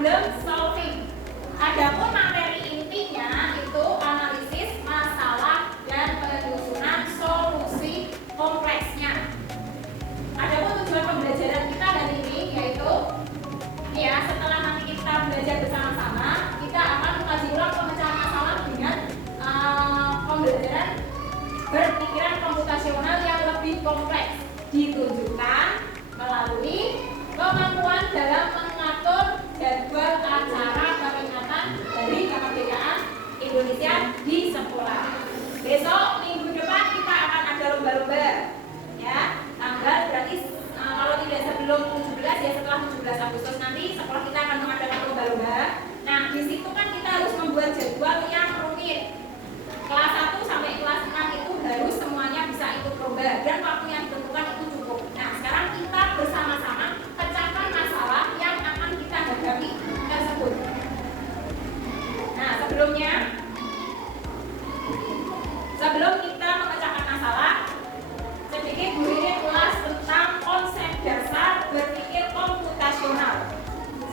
problem solving. Adapun materi intinya itu analisis masalah dan penyusunan solusi kompleksnya. Adapun tujuan pembelajaran kita hari ini yaitu ya, setelah nanti kita belajar bersama-sama, kita akan mengkaji ulang pemecahan masalah dengan pembelajaran berpikiran komputasional yang lebih kompleks, ditunjukkan melalui kemampuan dalam mengatur jadwal acara peringatan dari kemerdekaan Indonesia di sekolah. Besok minggu depan kita akan ada lomba-lomba, ya, tanggal berarti kalau tidak sebelum 17 ya setelah 17 Agustus nanti sekolah kita akan mengadakan lomba-lomba. Nah, di situ kan kita harus membuat jadwal yang rumit. Kelas 1 sampai kelas 6 itu harus semuanya bisa ikut lomba dan waktu yang ditentukan itu cukup. Nah, sekarang kita bersama-sama pecahkan masalah yang akan kita hadapi tersebut. Nah, sebelum kita memecahkan masalah, sedikit Bu Rini ulas tentang konsep dasar berpikir komputasional.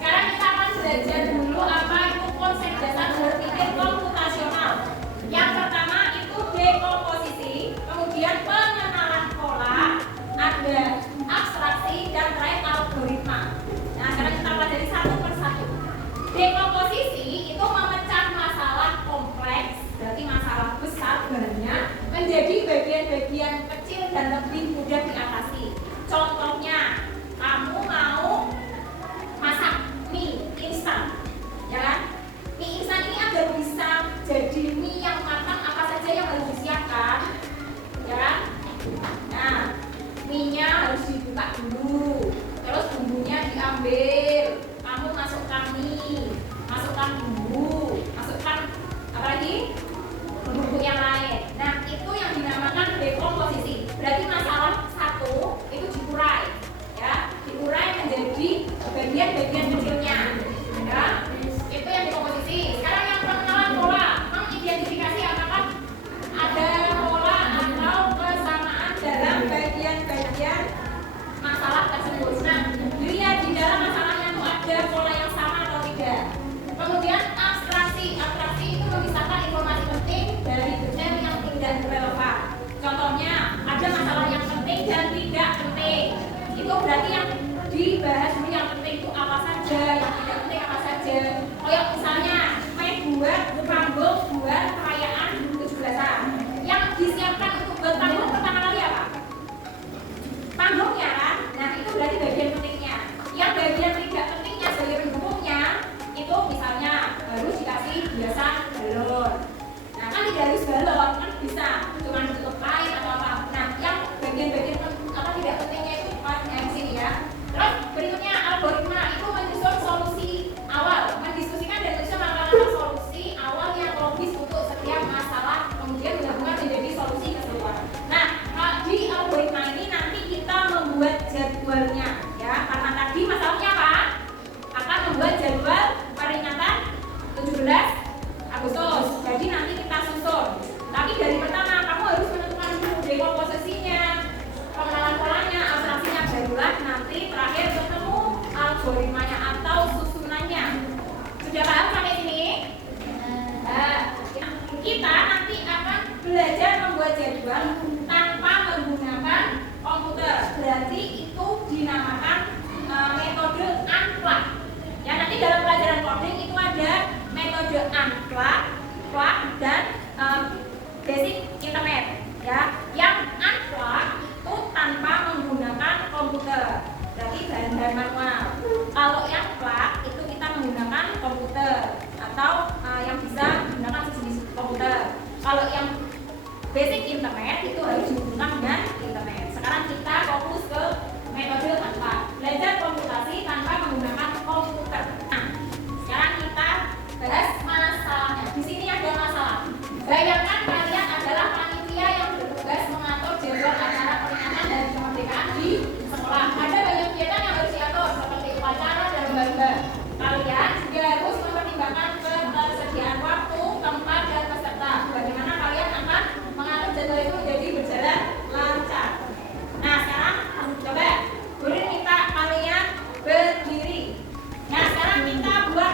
Sekarang kita akan belajar dulu apa itu konsep dasar berpikir komputasional. Yang pertama itu dekomposisi, kemudian pengenalan pola, ada abstraksi, dan terakhir algoritma. Nah, sekarang kita pelajari satu persatu. Dekomposisi itu memecah masalah kompleks, berarti masalah besar banyak, menjadi bagian-bagian kecil dan lebih mudah diatasi. Contohnya, kamu mau masak mie instan, ya kan? Mie instan ini agar bisa jadi mie yang matang, apa saja yang harus disiapkan, ya kan? Nah, mie-nya harus dibuka dulu, terus bumbunya diambil, kamu masukkan mie, masukkan bumbu, masukkan apa lagi? Bumbu yang lain. Nah, itu yang dinamakan dekomposisi. Berarti masalah satu itu dikurai, ya, dikurai menjadi bagian-bagian kecilnya, ya. Itu yang dekomposisi. Sekarang yang pengenalan pola, mengidentifikasi apakah ada pola atau kesamaan dalam bagian-bagian masalah tersebut. Nah, dilihat di dalam masalahnya itu ada pola yang sama atau tidak. Kemudian abstraksi itu memisahkan informasi penting dari detail yang tidak relevan. Contohnya, ada masalah yang penting dan tidak penting. Itu berarti yang dibahas dulu yang penting itu apa saja, yang tidak penting apa saja. Kayak misalnya, buat panggung buat perayaan 17-an. Yang disiapkan untuk buat panggung pertama kali apa? Panggungnya kan? Nah, itu berarti bagian pentingnya. Yang bagian tidak pentingnya sebagai pendukungnya itu misalnya harus dikasih hiasan balon. Nah, kan tidak harus balon, kan bisa cuma tutup air atau apa. Nah, yang bagian-bagian apa tidak pentingnya itu di sini ya. Terus berikutnya algoritma itu menyusun solusi awal, mendiskusikan dan menyusun langkah-langkah solusi awal yang logis untuk setiap masalah, kemudian menggabungkan menjadi solusi keseluruhan. Nah, di algoritma ini nanti kita membuat jadwalnya, ya. Karena tadi masalahnya apa? Akan membuat jadwal peringatan 17 Agustus. Jadi nanti kita susun. Tapi dari pertama kamu harus menentukan dulu dekomposisinya, pengenalan polanya, abstraksinya, barulah nanti terakhir ketemu algoritmanya atau susunannya. Sudah paham sampai sini? Nah, kita nanti akan belajar membuat jadwal tanpa menggunakan komputer. Berarti itu dinamakan metode unplug. Ya, nanti dalam pelajaran coding itu ada metode unplug, plug, dan basic internet. Ya, yang unplug itu tanpa menggunakan komputer, berarti bahan-bahan manual. Kalau yang plug itu kita menggunakan komputer atau yang bisa menggunakan sejenis komputer. Kalau yang basic internet itu harus dihubungkan dengan internet. Sekarang kita fokus ke metode unplug, belajar komputasi tanpa menggunakan komputer. Nah, sekarang kita bahas masalahnya. Di sini ada masalah. Bayangkan kalian adalah panitia yang bertugas mengatur jadwal acara peringatan dari kemerdekaan di sekolah. Ada banyak kegiatan yang harus diatur seperti upacara dan lomba-lomba. Kalian juga harus mempertimbangkan ketersediaan waktu, tempat, dan peserta. Bagaimana kalian akan mengatur jadwal itu menjadi berjalan lancar. Nah, sekarang coba Bu Rini minta kalian berdiri. Nah, sekarang kita buat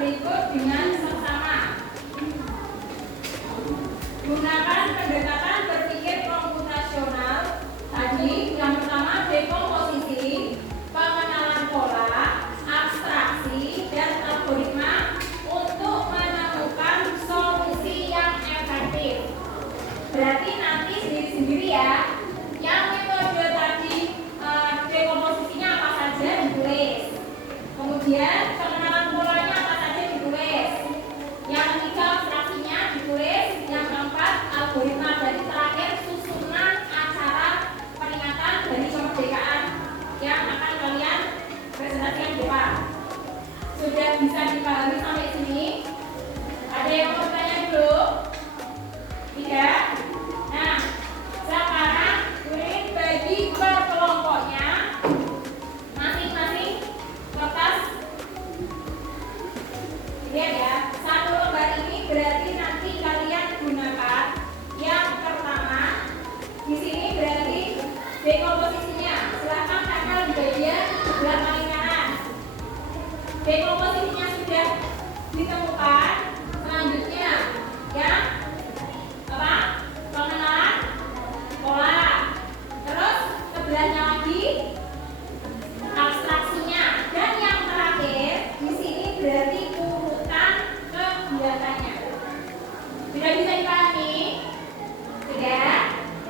berikut dengan seksama. Gunakan pendekatan berpikir komputasional. Tadi yang pertama dekomposisi, pengenalan pola, abstraksi, dan algoritma untuk menemukan solusi yang efektif. Berarti nanti sendiri-sendiri ya. Yang metode tadi dekomposisinya apa saja ditulis. Kemudian pengenalan polanya apa saja ditulis. Yang ketiga abstraksinya ditulis. Yang keempat algoritma. Dari terakhir susunan acara peringatan dari kemerdekaan yang akan kalian presentasikan di depan. Sudah bisa dipahami sampai sini? Ada yang mau bertanya dulu? Tidak? Nah, sekarang Urin bagi per kelompoknya masing-masing kertas. Lihat ya, satu lembar ini berarti nanti kalian gunakan yang pertama. Di sini berarti dekomposisinya. Silahkan kakak di bagian sebelah paling kanan. Dekomposisinya sudah ditemukan. Selanjutnya, ya. Apa? Pengenalan pola. Terus sebelahnya lagi abstraksinya. Dan yang terakhir di sini berarti urutan kegiatannya. Sudah bisa dipahami? Sudah?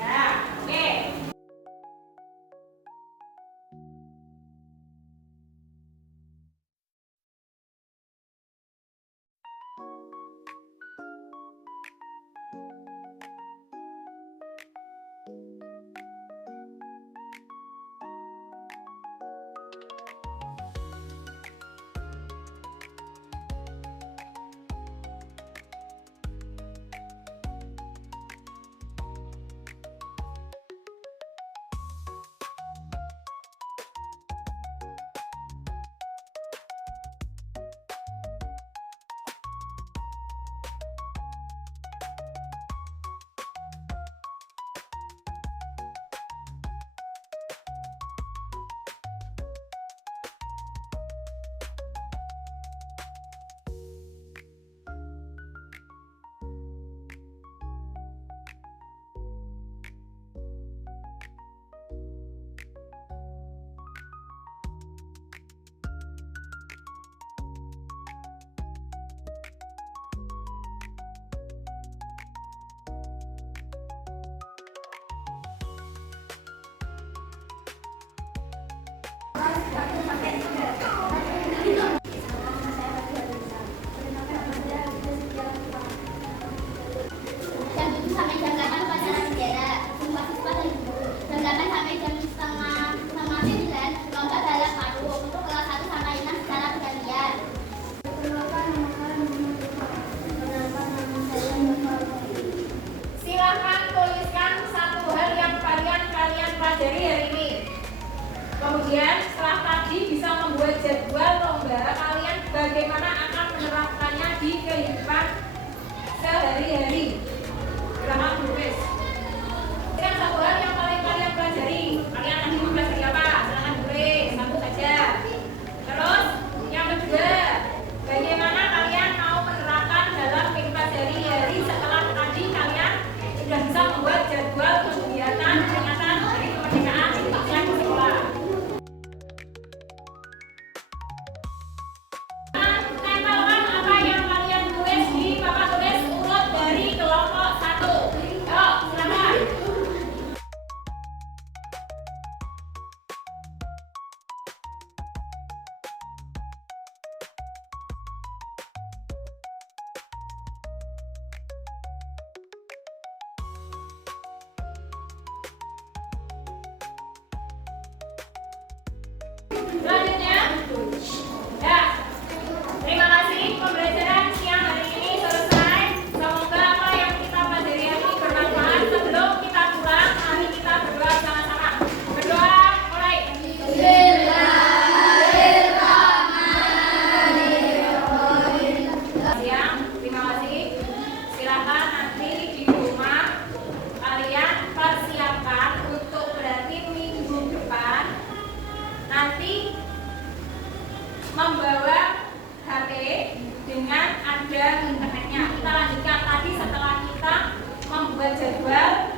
Ya. Oke. ada internetnya. Kita lanjutkan tadi setelah kita membuat jadwal